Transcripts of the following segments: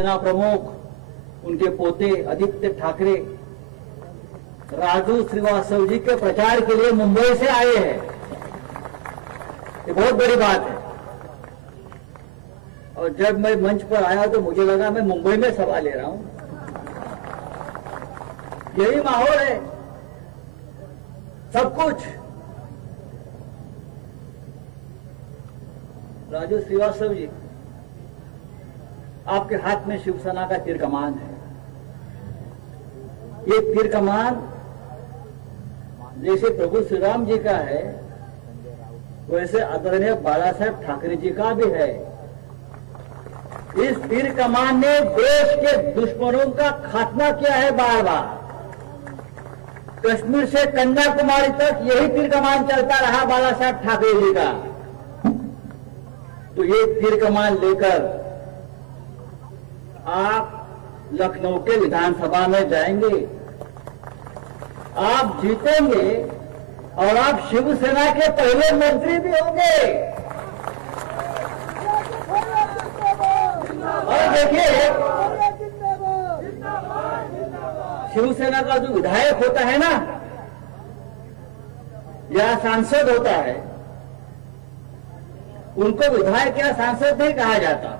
शिवसेना प्रमुख, उनके पोते आदित्य ठाकरे राजू श्रीवास्तव जी के प्रचार के लिए मुंबई से आए हैं। ये बहुत बड़ी बात है। और जब मैं मंच पर आया तो मुझे लगा मैं मुंबई में सभा ले रहा हूं। यही माहौल है, सब कुछ। राजू श्रीवास्तव जी, आपके हाथ में शिवसेना का तीर कमान है। ये तीर कमान जैसे प्रभु श्री राम जी का है, वैसे आदरणीय बाला साहेब ठाकरे जी का भी है। इस तीर कमान ने देश के दुश्मनों का खात्मा किया है बार बार। कश्मीर से कन्याकुमारी तक यही तीर कमान चलता रहा बाला साहेब ठाकरे जी का। तो ये तीर कमान लेकर आप लखनऊ के विधानसभा में जाएंगे, आप जीतेंगे और आप शिवसेना के पहले मंत्री भी होंगे। और देखिए, शिवसेना का जो विधायक होता है ना या सांसद होता है, उनको विधायक या सांसद नहीं कहा जाता,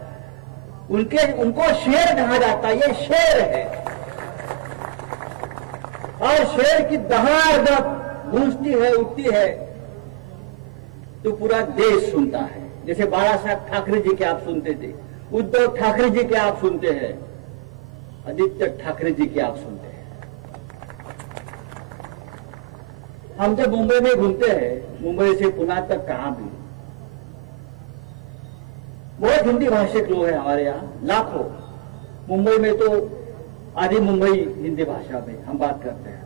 उनको शेर कहा जाता। ये शेर है। और शेर की दहाड़ जब गूंजती है, उठती है, तो पूरा देश सुनता है। जैसे बाला साहब ठाकरे जी के आप सुनते थे, उद्धव ठाकरे जी के आप सुनते हैं, आदित्य ठाकरे जी के आप सुनते हैं। हम जब मुंबई में घूमते हैं, मुंबई से पुणे तक कहां भी, बहुत हिंदी भाषिक लोग हैं हमारे यहाँ, लाखों। मुंबई में तो आधी मुंबई हिंदी भाषा में हम बात करते हैं।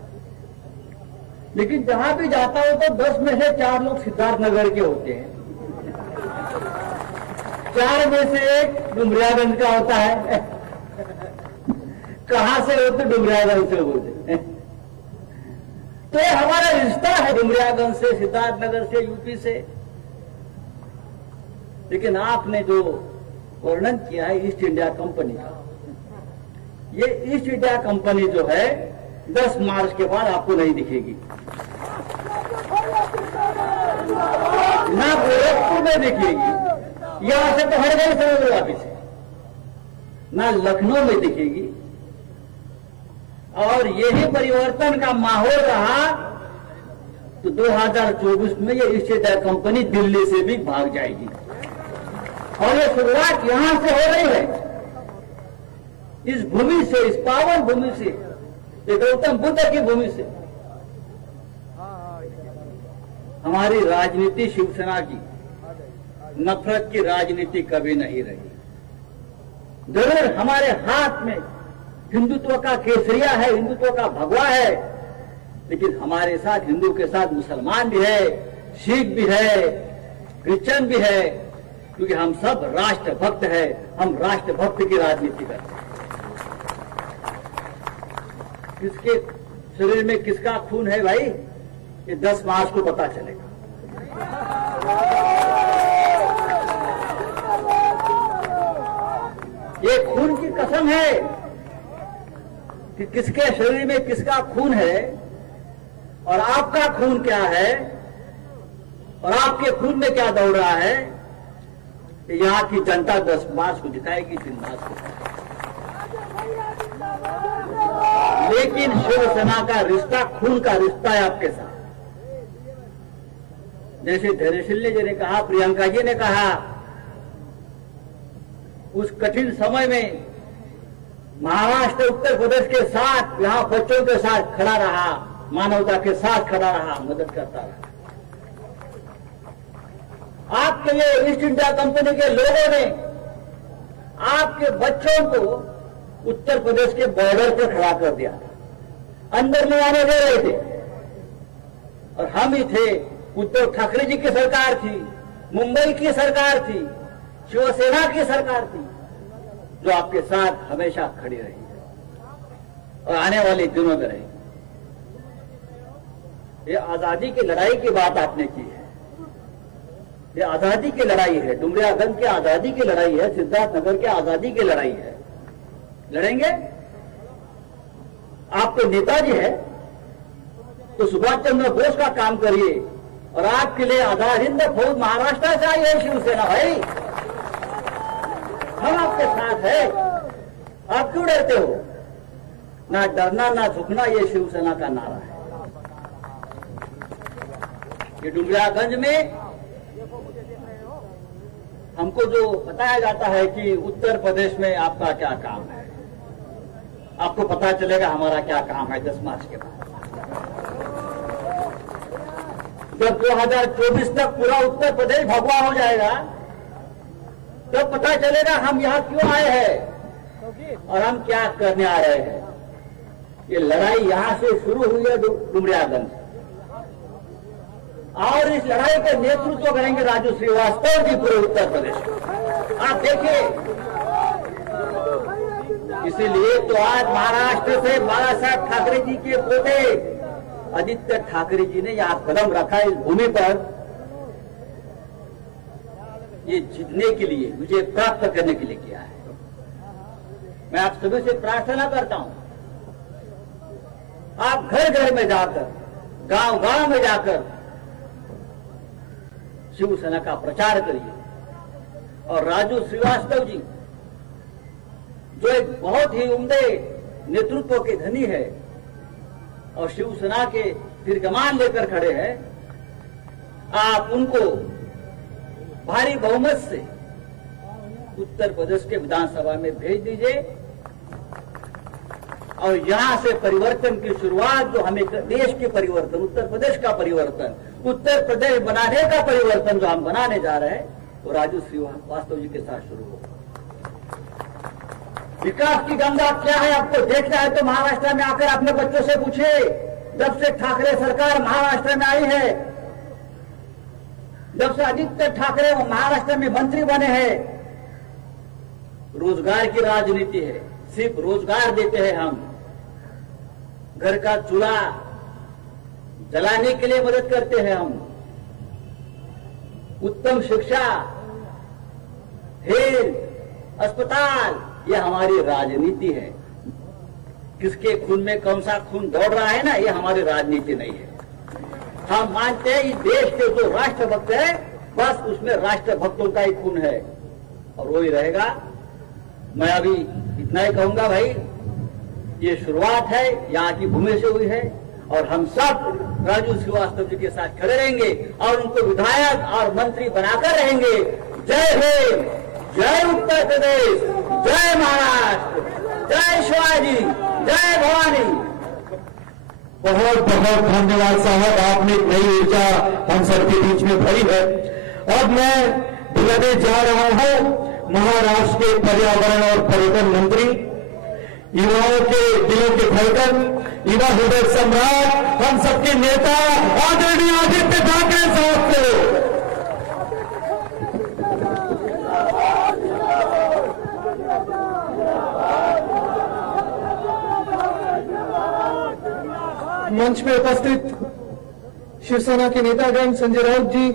लेकिन जहां भी जाता हूं तो 10 में से 4 लोग सिद्धार्थनगर के होते हैं, 4 में से 1 डुमरियागंज का होता है। कहां से हो तो डुमरियागंज से बोलते हैं। तो ये हमारा रिश्ता है डुमरियागंज से, सिद्धार्थनगर से, यूपी से। लेकिन आपने जो वर्णन किया है ईस्ट इंडिया कंपनी का, ये ईस्ट इंडिया कंपनी जो है 10 मार्च के बाद आपको नहीं दिखेगी। ना गोरखपुर में दिखेगी, यहां से तो हर गए समझ लो वापिस, ना लखनऊ में दिखेगी। और यही परिवर्तन का माहौल रहा तो 2024 में ये ईस्ट इंडिया कंपनी दिल्ली से भी भाग जाएगी। और ये शुरुआत यहां से हो रही है, इस भूमि से, इस पावन भूमि से, ये गौतम बुद्ध की भूमि से। हमारी राजनीति शिवसेना की नफरत की राजनीति कभी नहीं रही। जरूर हमारे हाथ में हिंदुत्व का केसरिया है, हिंदुत्व का भगवा है, लेकिन हमारे साथ हिंदू के साथ मुसलमान भी है, सिख भी है, क्रिश्चियन भी है, क्योंकि हम सब राष्ट्रभक्त है। हम राष्ट्रभक्त की राजनीति करते हैं। किसके शरीर में किसका खून है भाई, ये 10 मार्च को पता चलेगा। ये खून की कसम है कि किसके शरीर में किसका खून है और आपका खून क्या है और आपके खून में क्या दौड़ रहा है, यहां की जनता 10 मार्च को दिखाएगी, 3 मार्च को। लेकिन शिवसेना का रिश्ता खून का रिश्ता है आपके साथ। जैसे धैर्यशील जी ने कहा, प्रियंका जी ने कहा, उस कठिन समय में महाराष्ट्र उत्तर प्रदेश के साथ, यहां बच्चों के साथ खड़ा रहा, मानवता के साथ खड़ा रहा, मदद करता रहा। आपके लिए ईस्ट इंडिया कंपनी के लोगों ने आपके बच्चों को उत्तर प्रदेश के बॉर्डर पर खड़ा कर दिया, अंदर नहीं आने दे रहे थे। और हम ही थे, उद्धव ठाकरे जी की सरकार थी, मुंबई की सरकार थी, शिवसेना की सरकार थी, जो आपके साथ हमेशा खड़ी रही और आने वाले दिनों में रहेगी। ये आजादी की लड़ाई की बात आपने की है, ये आजादी की लड़ाई है, डुमरियागंज की आजादी की लड़ाई है, सिद्धार्थनगर की आजादी की लड़ाई है। लड़ेंगे? आप तो नेताजी है, तो सुभाष चंद्र बोस का काम करिए। और आपके लिए आजाद हिंद फौज महाराष्ट्र से आई है शिवसेना भाई, हम आपके साथ है। आप क्यों डरते हो? ना डरना ना झुकना, ये शिवसेना का नारा है। ये डुमरियागंज में हमको जो बताया जाता है कि उत्तर प्रदेश में आपका क्या काम है, आपको पता चलेगा हमारा क्या काम है 10 मार्च के बाद। जब 2024 तक पूरा उत्तर प्रदेश भगवा हो जाएगा, तब पता चलेगा हम यहां क्यों आए हैं और हम क्या करने आ रहे हैं। ये लड़ाई यहां से शुरू हुई है डुमरियागंज, और इस लड़ाई का नेतृत्व करेंगे राजू श्रीवास्तव जी पूरे उत्तर प्रदेश को। आप देखिए, इसीलिए तो आज महाराष्ट्र से बाला साहेब ठाकरे जी के पोते आदित्य ठाकरे जी ने यहां कदम रखा इस भूमि पर, ये जीतने के लिए, विजय प्राप्त करने के लिए किया है। मैं आप सभी से प्रार्थना करता हूं, आप घर घर में जाकर, गांव गांव में जाकर शिवसेना का प्रचार करिए। और राजू श्रीवास्तव जी जो एक बहुत ही उम्दे नेतृत्व के धनी है और शिवसेना के कीर्तिमान लेकर खड़े हैं, आप उनको भारी बहुमत से उत्तर प्रदेश के विधानसभा में भेज दीजिए और यहां से परिवर्तन की शुरुआत, जो हमें देश के परिवर्तन, उत्तर प्रदेश का परिवर्तन, उत्तर प्रदेश बनाने का परिवर्तन जो हम बनाने जा रहे हैं, वो राजू श्रीवास्तव जी के साथ शुरू हो। विकास की गंगा क्या है आपको देखना है तो महाराष्ट्र में आकर अपने बच्चों से पूछिए। जब से ठाकरे सरकार महाराष्ट्र में आई है, जब से आदित्य ठाकरे महाराष्ट्र में मंत्री बने हैं, रोजगार की राजनीति है। सिर्फ रोजगार देते हैं हम, घर का चूल्हा जलाने के लिए मदद करते हैं हम, उत्तम शिक्षा, हेल्थ, अस्पताल, ये हमारी राजनीति है। किसके खून में कौन सा खून दौड़ रहा है ना, ये हमारी राजनीति नहीं है। हम मानते हैं इस देश के जो राष्ट्रभक्त है, बस उसमें राष्ट्रभक्तों का ही खून है और वो ही रहेगा। मैं अभी इतना ही कहूंगा भाई, ये शुरुआत है, यहाँ की भूमि से हुई है और हम सब राजू श्रीवास्तव जी के साथ खड़े रहेंगे और उनको विधायक और मंत्री बनाकर रहेंगे। जय हिंद, जय उत्तर प्रदेश, जय महाराष्ट्र, जय शिवाजी, जय भवानी। बहुत बहुत धन्यवाद साहब, आपने नई ऊर्जा हम सबके बीच में भरी है। अब मैं बुलाने जा रहा हूं महाराष्ट्र के पर्यावरण और पर्यटन मंत्री, युवाओं के दिलों के धड़कन, युवा हृदय सम्राट, हम सबके नेता आदरणीय आदित्य ठाकरे साहब को। मंच में उपस्थित शिवसेना के नेतागण संजय राउत जी,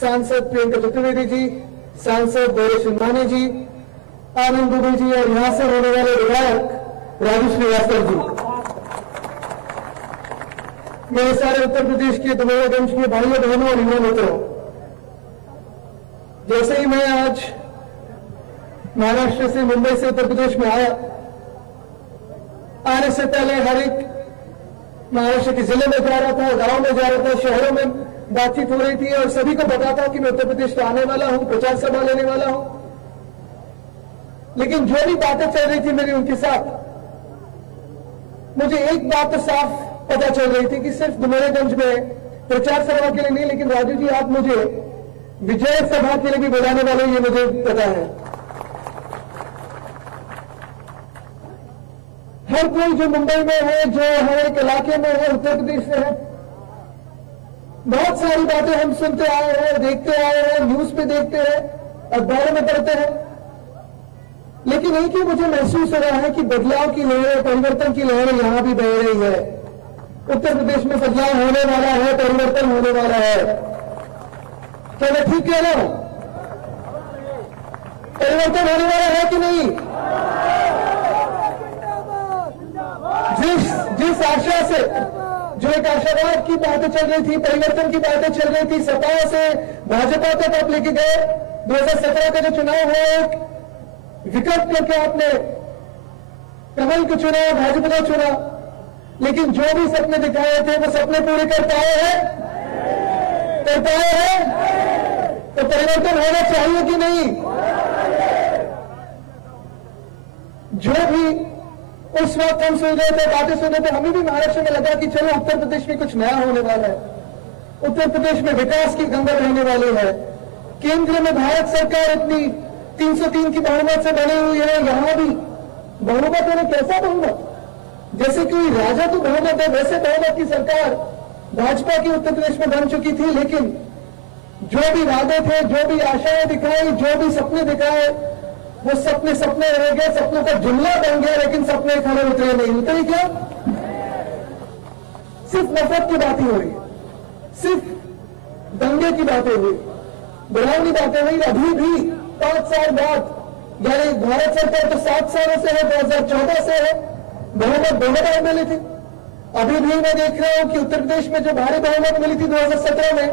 सांसद प्रियंका चतुर्वेदी जी, सांसद गौरव सिंघानी जी, आनंद दुबे जी और यहां से होने वाले विधायक राजू श्रीवास्तव जी, मेरे सारे उत्तर प्रदेश के डुमरियागंज के भाइयों बहनों और युवा मित्रों, जैसे ही मैं आज महाराष्ट्र से मुंबई से उत्तर प्रदेश में आया, आने से पहले हर एक महाराष्ट्र के जिले में जा रहा था, गांव में जा रहा था, शहरों में बातचीत हो रही थी और सभी को पता था कि मैं उत्तर प्रदेश में आने वाला हूं, प्रचार सभा लेने वाला हूं। लेकिन जो भी बातें चल रही थी मेरी उनके साथ, मुझे एक बात तो साफ पता चल रही थी कि सिर्फ डुमरियागंज में प्रचार सभा के लिए नहीं, लेकिन राजू जी आप मुझे विजय सभा के लिए भी बुलाने वाले, ये मुझे पता है। हर कोई जो मुंबई में है, जो हमारे इलाके में है, उत्तर प्रदेश से है, बहुत सारी बातें हम सुनते आए हैं, देखते आए हैं, न्यूज पे देखते हैं, अखबारों में पढ़ते हैं, लेकिन एक ही मुझे महसूस हो रहा है कि बदलाव की लहरें, परिवर्तन की लहरें यहां भी बह रही है। उत्तर प्रदेश में बदलाव होने वाला है, परिवर्तन होने वाला है। क्या मैं ठीक कह रहा हूं? परिवर्तन होने वाला है कि नहीं? आशा से, जो एक आशावाद की बातें चल रही थी, परिवर्तन की बातें चल रही थी, सपा से भाजपा तक आप लेके गए। 2017 का जो चुनाव हुआ, एक विकल्प करके आपने कमल को चुना, भाजपा को चुना, लेकिन जो भी सपने दिखाए थे वो सपने पूरे कर पाए हैं? कर पाए हैं? तो परिवर्तन होना चाहिए कि नहीं? जो भी उस वक्त हम सुन रहे थे, बातें सुन रहे थे, हमें भी महाराष्ट्र में लगा कि चलो उत्तर प्रदेश में कुछ नया होने वाला है, उत्तर प्रदेश में विकास की गंगा रहने वाली है, केंद्र में भारत सरकार इतनी 303 की बहुमत से बनी हुई है, यहां भी बहुमत है। कैसा बहुमत? जैसे कोई राजा तो बहुमत है, वैसे बहुमत की सरकार भाजपा की उत्तर प्रदेश में बन चुकी थी। लेकिन जो भी वादे थे, जो भी आशाएं दिखाई, जो भी सपने दिखाए, वो सपने सपने रह गए, सपनों का जुमला बन गया, लेकिन सपने खड़े उतरे नहीं। उतरे क्या? सिर्फ नफरत की बातें हो रही, सिर्फ दंगे की बातें हुई, डरावनी बातें हुई। अभी भी 5 साल बाद, यानी भारत सरकार तो 7 सालों से है, 2014 से है, बहुमत 2 बार मिली थी। अभी भी मैं देख रहा हूं कि उत्तर प्रदेश में जो भारी बहुमत मिली थी 2017 में,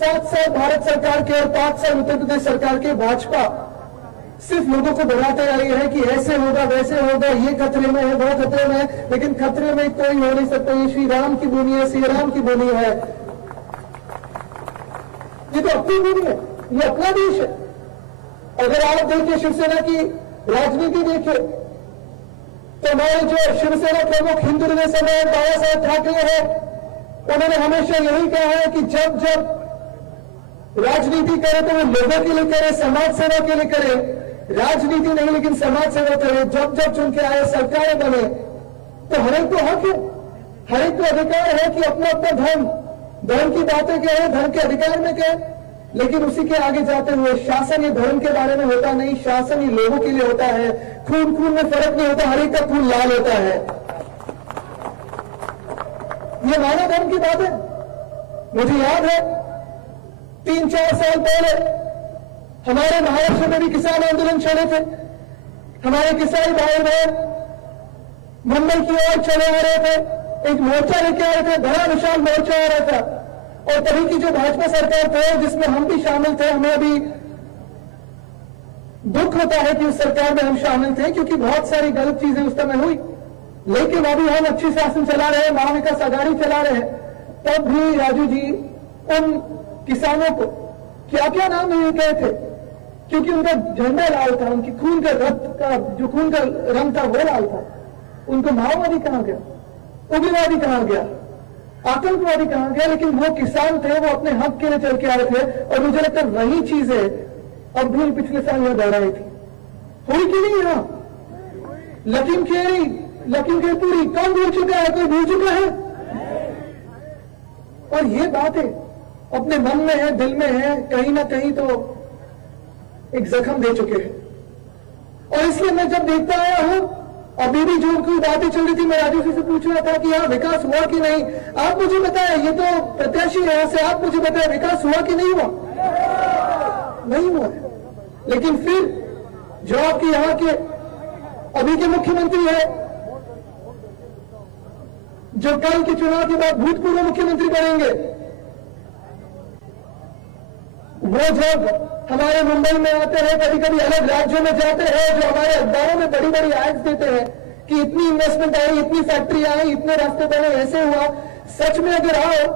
7 साल भारत सरकार के और 5 साल उत्तर प्रदेश सरकार के भाजपा सिर्फ लोगों को डराते आ रही है कि ऐसे होगा, वैसे होगा, ये खतरे में है, वो खतरे में है। लेकिन खतरे में कोई हो नहीं सकता। ये श्री राम की भूमि है, श्री राम की भूमि है, ये तो अपनी भूमि है, ये अपना देश है। अगर आप देखिए शिवसेना की राजनीति देखें, तो हमारे जो शिवसेना प्रमुख हिंदू हृदय समेत बाबा साहेब ठाकरे हैं, उन्होंने हमेशा यही कहा है कि जब जब राजनीति करे तो वो लोगों के लिए करे, समाज सेवा के लिए करे, राजनीति नहीं लेकिन समाज सेवा करे। जब जब चुन के आए, सरकारें बने, तो हर एक को हक है, हर एक को अधिकार है कि अपना अपना धर्म की बातें कहे, धर्म के अधिकार में कहे। लेकिन उसी के आगे जाते हुए शासन ये धर्म के बारे में होता नहीं, शासन ये लोगों के लिए होता है। खून खून में फर्क नहीं होता, हर एक का खून लाल होता है। ये मानव धर्म की बात है। मुझे याद है 3-4 साल पहले हमारे महाराष्ट्र में भी किसान आंदोलन चले थे। हमारे किसान भाई बहन मुंबई की ओर चले आ रहे थे, एक मोर्चा लेके आ रहे थे, बड़ा विशाल मोर्चा आ रहा था। और तभी की जो भाजपा सरकार थे, जिसमें हम भी शामिल थे, हमें भी दुख होता है कि उस सरकार में हम शामिल थे, क्योंकि बहुत सारी गलत चीजें उस समय हुई। लेकिन अभी हम अच्छी शासन चला रहे हैं, महाविकास आघाड़ी चला रहे हैं। तब भी राजू जी उन किसानों को क्या क्या नाम नहीं कहे थे, क्योंकि उनका झंडा लाल था, उनकी खून का रक्त का जो खून का रंग था वो लाल था। उनको माओवादी कहा गया, उग्रवादी कहा गया, आतंकवादी कहा गया। लेकिन वो किसान थे, वो अपने हक के लिए चल के आ रहे थे। और मुझे लगता है वही चीजें अब भी पिछले साल यहां दोहराई थी। हुई कि नहीं? यहां लखीमपुरी कौन भूल चुका है? कोई भूल चुका है? और ये बातें अपने मन में है, दिल में है, कहीं ना कहीं तो एक जख्म दे चुके हैं। और इसलिए मैं जब देखता आया हूं, अभी भी जो कोई बातें चल रही थी, मैं राजू जी से पूछ रहा था कि यहाँ विकास हुआ कि नहीं। आप मुझे बताएं, ये तो प्रत्याशी है यहां से, आप मुझे बताएं विकास हुआ कि नहीं हुआ? नहीं हुआ। लेकिन फिर जो आपके यहाँ के अभी के मुख्यमंत्री है, जो कल के चुनाव के बाद भूतपूर्व मुख्यमंत्री बनेंगे, वो जब हमारे मुंबई में आते हैं, कभी कभी अलग राज्यों में जाते हैं, जो हमारे अखबारों में बड़ी बड़ी एड्स देते हैं कि इतनी इन्वेस्टमेंट आई, इतनी फैक्ट्री आई, इतने रास्ते बने, ऐसे हुआ। सच में अगर आओ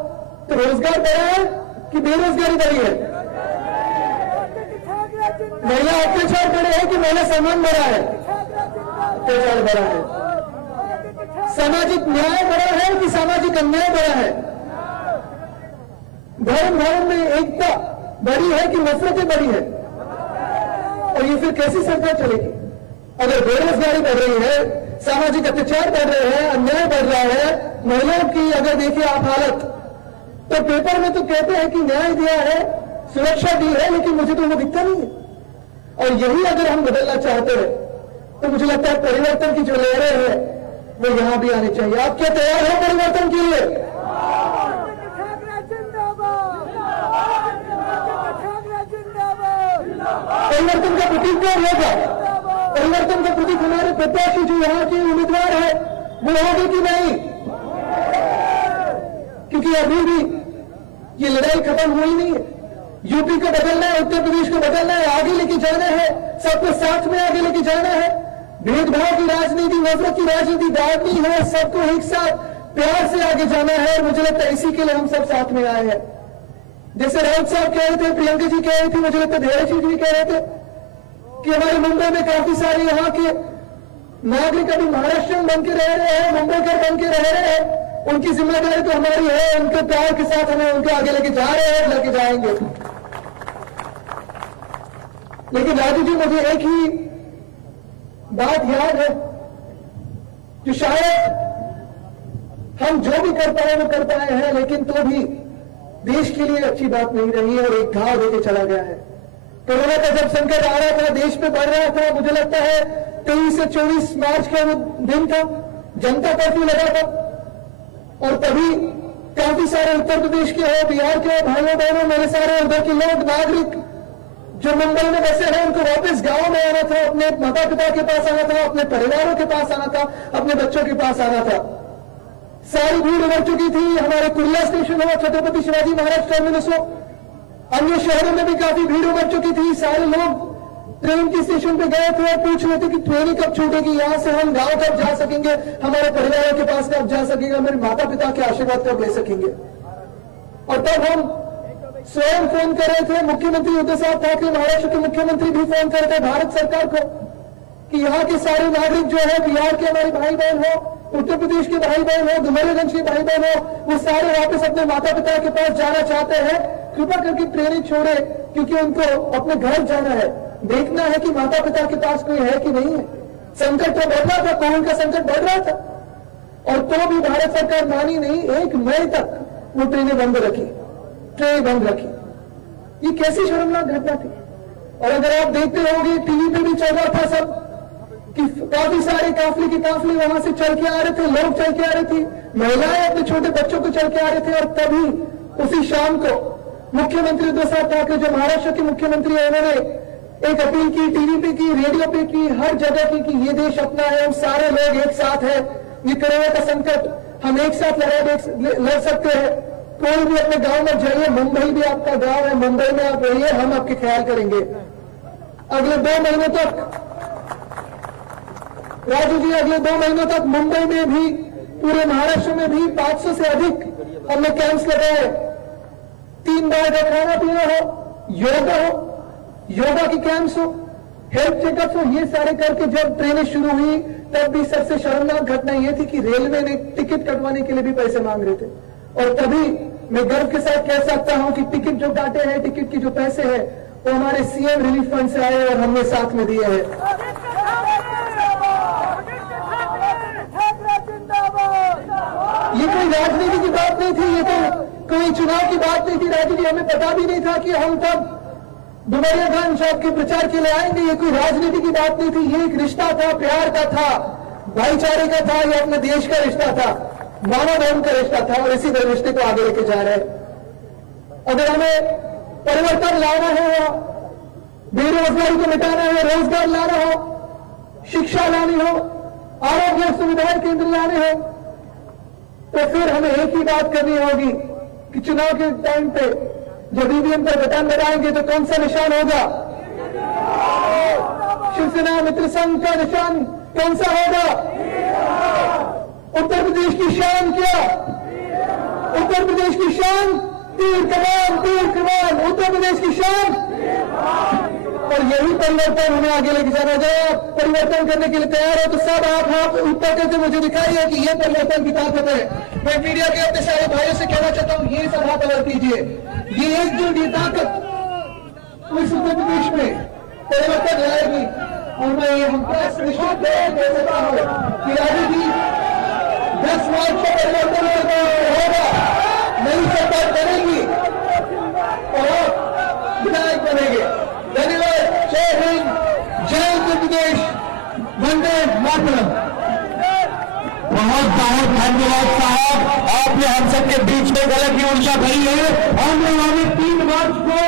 तो रोजगार बढ़ा है कि बेरोजगारी बढ़ी है? महिला अत्याचार बढ़े है कि महिला सम्मान बढ़ा है? अत्याचार बढ़ा है। सामाजिक न्याय बढ़ा है कि सामाजिक अन्याय बढ़ा है? धर्म में एकता बढ़ी है कि नफरतें बढ़ी है? और ये फिर कैसी सरकार चलेगी अगर बेरोजगारी बढ़ रही है, सामाजिक अत्याचार बढ़ रहे हैं, अन्याय बढ़ रहा है, महिलाओं की अगर देखिए आप हालत, तो पेपर में तो कहते हैं कि न्याय दिया है, सुरक्षा दी है, लेकिन मुझे तो वो दिखता नहीं है। और यही अगर हम बदलना चाहते हैं तो मुझे लगता है परिवर्तन की जो लहरें हैं वो यहां भी आनी चाहिए। आप क्या तैयार हो परिवर्तन के लिए? परिवर्तन का प्रतीक कौन होगा? परिवर्तन का प्रतीक हमारे प्रत्याशी जो यहाँ के उम्मीदवार है वो होगी कि नहीं? क्योंकि अभी भी ये लड़ाई खत्म हुई नहीं है। यूपी को बदलना है, उत्तर प्रदेश को बदलना है, आगे लेके जाना है, सबको साथ में आगे लेके जाना है। भेदभाव की राजनीति, नफरत की राजनीति दावनी है, सबको एक साथ प्यार से आगे जाना है। और मुझे लगता है इसी के लिए हम सब साथ में आए हैं। जैसे राउत साहब कह रहे थे, प्रियंका जी कह रही थी, मुझे लगता है धैर्य जी भी कह रहे थे कि हमारे मुंबई में काफी सारे यहाँ के नागरिक अभी महाराष्ट्र बन के रह रहे हैं, मुंबईकर बन के रह रहे हैं। उनकी जिम्मेदारी तो हमारी है, उनके प्यार के साथ हमें उनके आगे लेके जा रहे हैं, लेके जाएंगे। लेकिन राजू जी, मुझे एक ही बात याद है जो शायद हम जो भी कर पाए वो कर पाए हैं, लेकिन तो भी देश के लिए अच्छी बात नहीं रही है और एक घाव देके चला गया है। कोरोना का जब संकट आ रहा था, देश पे बढ़ रहा था, मुझे लगता है 23 से 24 मार्च का वो दिन था, जनता कर्फ्यू लगा था। और तभी काफी सारे उत्तर प्रदेश के हो, बिहार के हो, भाइयों बहनों, मेरे सारे उधर के लोग, नागरिक जो मुंबई में बसे हैं, उनको वापस गांव में आना था, अपने माता पिता के पास आना था, अपने परिवारों के पास आना था, अपने बच्चों के पास आना था। सारी भीड़ उमड़ चुकी थी। हमारे कुर्ला स्टेशन हो, छत्रपति शिवाजी महाराज टर्मिनस हो, अन्य शहरों में भी काफी भीड़ उमड़ चुकी थी। सारे लोग ट्रेन के स्टेशन पे गए थे और पूछ रहे थे कि ट्रेन कब छूटेगी, यहां से हम गांव कब जा सकेंगे, हमारे परिवारों के पास कब जा सकेंगे, मेरे माता पिता के आशीर्वाद कब ले सकेंगे। और तब हम स्वयं फोन कर रहे थे, मुख्यमंत्री उद्धव साहब ठाकरे, महाराष्ट्र के मुख्यमंत्री भी फोन कर रहे थे भारत सरकार को कि यहाँ के सारे नागरिक जो है, बिहार के हमारे भाई बहन हो, उत्तर प्रदेश के भाई बहन हो, डुमरियागंज के भाई बहन हो, वो सारे वापस अपने माता पिता के पास जाना चाहते हैं। कृपा करके ट्रेनें छोड़े, क्योंकि उनको अपने घर जाना है, देखना है कि माता पिता के पास कोई है कि नहीं है। संकट तो बढ़ रहा था, कोविड का संकट बढ़ रहा था, और तो भी भारत सरकार मानी नहीं। 1 मई तक वो ट्रेनें बंद रखी, ट्रेन बंद रखी। ये कैसी शर्मनाक घटना थी। और अगर आप देखते होंगे, टीवी पे भी चल रहा था सब कि काफी सारे काफले के काफले वहां से चल के आ रहे थे, लोग चल के आ रहे थे, महिलाएं अपने छोटे बच्चों को चल के आ रहे थे। और तभी उसी शाम को मुख्यमंत्री उद्धव साहब ठाकरे, जो महाराष्ट्र के मुख्यमंत्री है, उन्होंने एक अपील की, टीवी पे की, रेडियो पे की, हर जगह की कि ये देश अपना है, हम सारे लोग एक साथ हैं, ये कोरोना का संकट हम एक साथ लड़ सकते हैं। कोई भी अपने गांव में जाइए, मुंबई भी आपका गांव है, मुंबई में आप रहिए, हम आपके ख्याल करेंगे। अगले 2 महीनों तक राजू जी, अगले 2 महीनों तक मुंबई में भी, पूरे महाराष्ट्र में भी 500 से अधिक हमने कैंप्स लगाए। 3 बार का खाना पीना हो, योगा की कैंप्स हो, हेल्थ चेकअप हो, ये सारे करके जब ट्रेनें शुरू हुई, तब भी सबसे शर्मनाक घटना यह थी कि रेलवे ने टिकट कटवाने के लिए भी पैसे मांग रहे थे। और तभी मैं गर्व के साथ कह सकता हूं कि टिकट जो काटे हैं, टिकट के जो पैसे हैं, वो हमारे सीएम रिलीफ फंड से आए और हमने साथ में दिए हैं। ये कोई राजनीति की बात नहीं थी, ये तो कोई चुनाव की बात नहीं थी राजू जी। हमें पता भी नहीं था कि हम तब डुमरियागंज आपके प्रचार के लिए आएंगे। ये कोई राजनीति की बात नहीं थी, ये एक रिश्ता था, प्यार का था, भाईचारे का था, ये अपने देश का रिश्ता था, मानव धर्म का रिश्ता था। और इसी रिश्ते को आगे लेके जा रहे हैं। अगर हमें परिवर्तन लाना है, बेरोजगारी को मिटाना है, रोजगार लाना हो, शिक्षा लानी हो, आरोग्य सुविधाएं केंद्र लाने हो, तो फिर हमें एक ही बात करनी होगी कि चुनाव के टाइम पे जब ईवीएम पर बटन दबाएंगे तो कौन सा निशान होगा? शिवसेना मित्र संघ का निशान कौन सा होगा? उत्तर प्रदेश की शान क्या? उत्तर प्रदेश की शान तीर कमान, उत्तर प्रदेश की शान। और यही परिवर्तन हमें आगे लेके जाना। जब आप परिवर्तन करने के लिए तैयार हो तो सब आप ऊपर करके मुझे दिखाइए कि ये परिवर्तन की ताकत है। मैं मीडिया के अपने सारे भाइयों से कहना चाहता हूं, ये सब हाथ अलग कीजिए। ये एकजुट, ये ताकत इस उत्तर प्रदेश में परिवर्तन लाएगी। और मैं ये हम निश्चित कह सकता हूं कि राजू जी 10 मार्च को परिवर्तन होगा, नई सरकार बनेगी और विधायक बनेंगे। धन्यवाद। जय हिंद, जय उत्तर प्रदेश, वंदे मातरम। बहुत बहुत धन्यवाद साहब, आपने हम सबके बीच में गलत की ऊर्जा भरी है। हमने 3 मार्च को